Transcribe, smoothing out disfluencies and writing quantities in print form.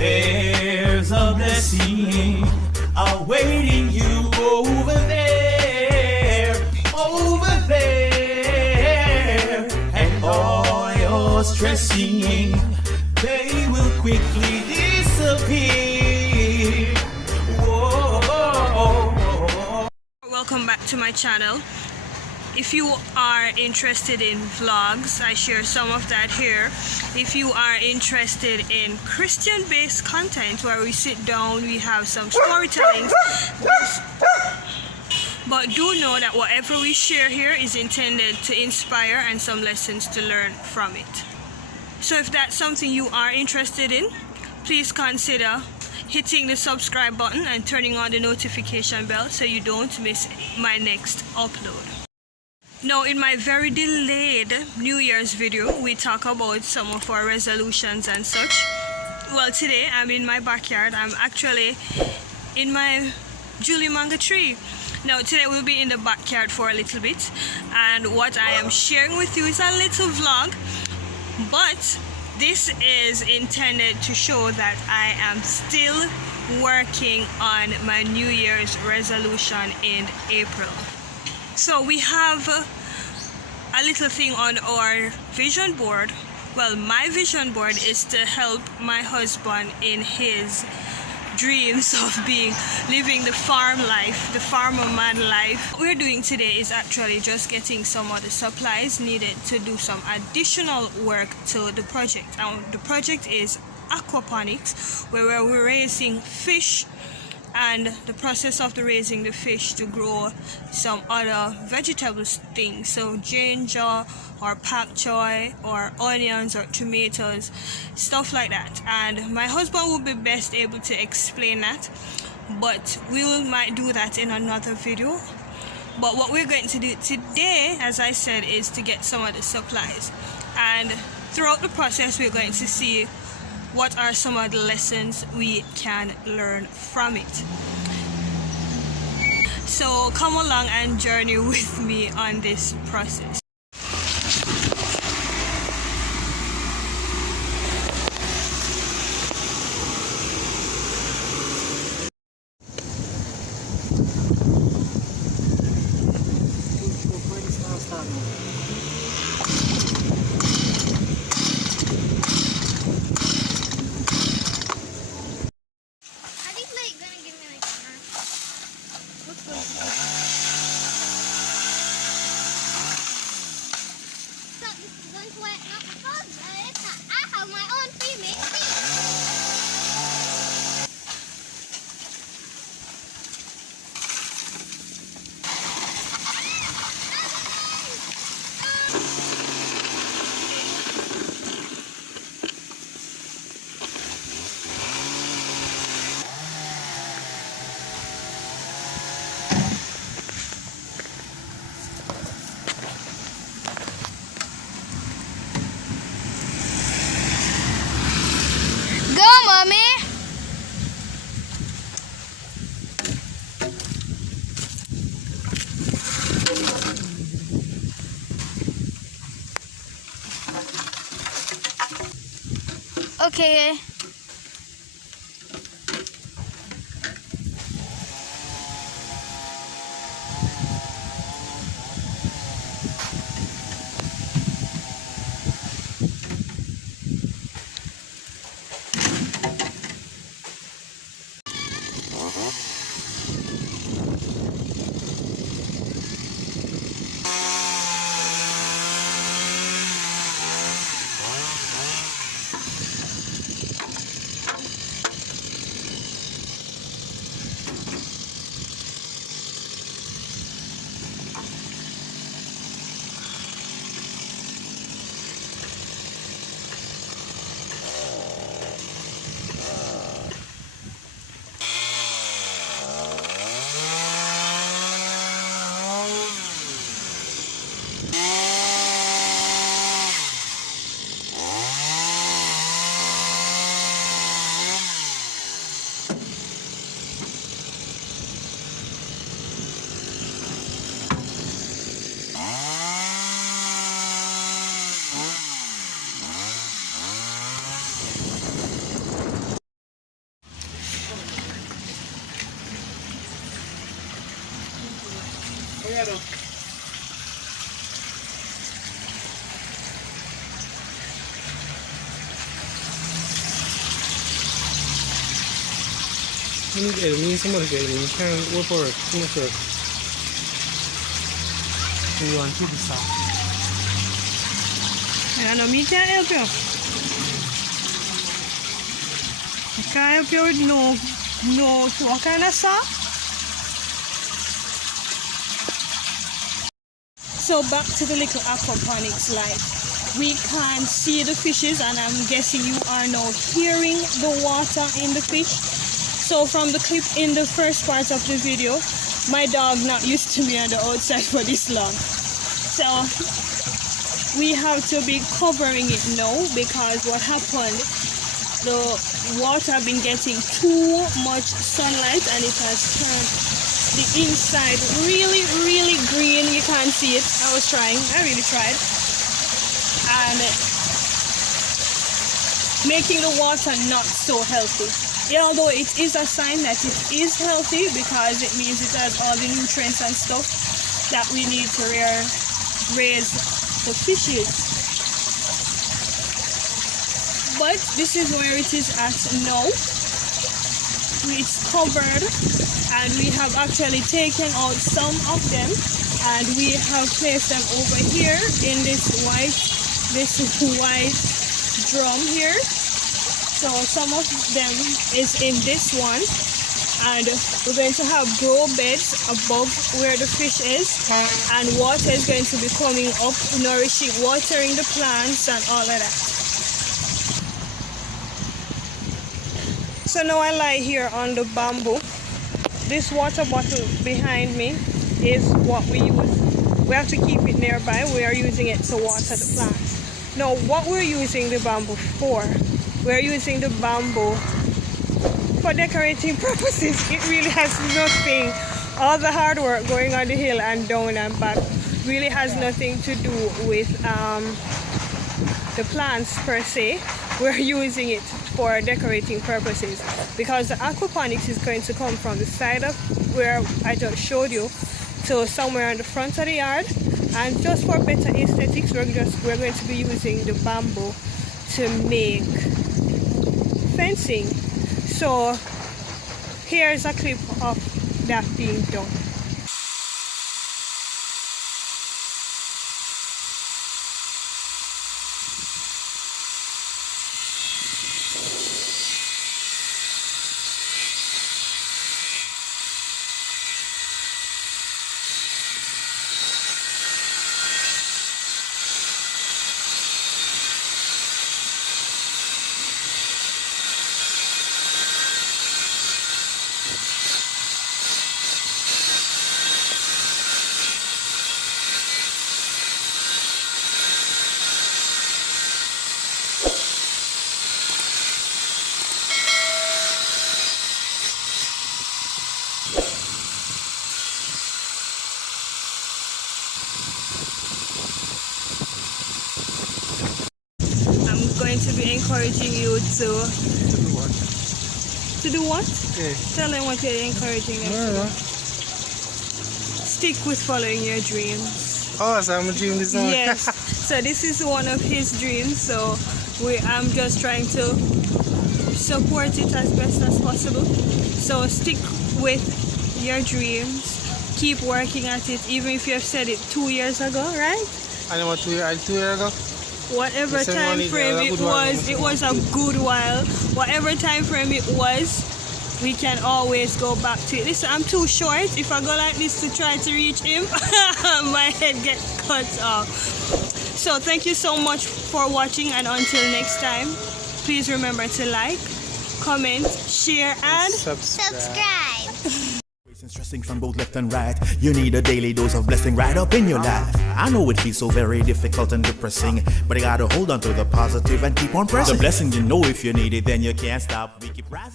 There's a blessing awaiting you over there, and all your stressing, they will quickly disappear. Whoa. Welcome back to my channel. If you are interested in vlogs, I share some of that here. If you are interested in Christian-based content where we sit down, we have some storytelling. But do know that whatever we share here is intended to inspire and some lessons to learn from it. So if that's something you are interested in, please consider hitting the subscribe button and turning on the notification bell so you don't miss my next upload. Now, in my very delayed New Year's video, we talk about some of our resolutions and such. Well, today I'm in my backyard. I'm actually in my Julie mango tree. Now, today we'll be in the backyard for a little bit, and what I am sharing with you is a little vlog, but this is intended to show that I am still working on my New Year's resolution in April. So we have a little thing on our vision board. Well, my vision board is to help my husband in his dreams of living the farm life, the farmer man life. What we're doing today is actually just getting some of the supplies needed to do some additional work to the project. The project is Aquaponics, where we're raising fish, and the process of raising the fish to grow some other vegetable things, so ginger or pak choy or onions or tomatoes, stuff like that. And my husband will be best able to explain that, but we might do that in another video. But what we're going to do today, as I said, is to get some of the supplies, and throughout the process we're going to see what are some of the lessons we can learn from it. So come along and journey with me on this process. Okay. You need me somebody get me. You can't work for it. Too much work. You want to be soft. Yeah, no, me can't help you. I can't help you with no, what kind of saw? So back to the little aquaponics life. We can see the fishes, and I'm guessing you are now hearing the water in the fish. So from the clip in the first part of the video, my dog not used to be on the outside for this long. So we have to be covering it now, because what happened, the water have been getting too much sunlight and it has turned the inside really green. You can't see it. I was trying, I really tried, and making the water not so healthy. Yeah, although it is a sign that it is healthy, because it means it has all the nutrients and stuff that we need to raise the fishes. But this is where it is at now. It's covered, and we have actually taken out some of them, and we have placed them over here in this white drum here. So some of them is in this one, and we're going to have grow beds above where the fish is, and water is going to be coming up, nourishing, watering the plants and all of that. So now I lie here on the bamboo. This water bottle behind me is what we use. We have to keep it nearby. We are using it to water the plants. Now what we're using the bamboo for, we're using the bamboo for decorating purposes. It really has nothing, all the hard work going on the hill and down and back really has nothing to do with the plants per se. We're using it for decorating purposes, because the aquaponics is going to come from the side of where I just showed you to somewhere in the front of the yard, and just for better aesthetics we're going to be using the bamboo to make fencing. So here's a clip of that being done. Going to be encouraging you to do what? To do what? Okay. Tell them what you're encouraging them to do. Stick with following your dreams. Oh, so I'm a dream this morning. Yes. So this is one of his dreams. So I'm just trying to support it as best as possible. So stick with your dreams. Keep working at it, even if you have said it 2 years ago, right? I know what 2 years ago. Whatever time frame it was a good while. Whatever time frame it was, we can always go back to it. Listen, I'm too short. If I go like this to try to reach him, my head gets cut off. So thank you so much for watching, and until next time, please remember to like, comment, share, and Subscribe. Stressing from both left and right. You need a daily dose of blessing right up in your life. I know it feels so very difficult and depressing, but you gotta hold on to the positive and keep on pressing. The blessing, you know, if you need it, then you can't stop. We keep rising.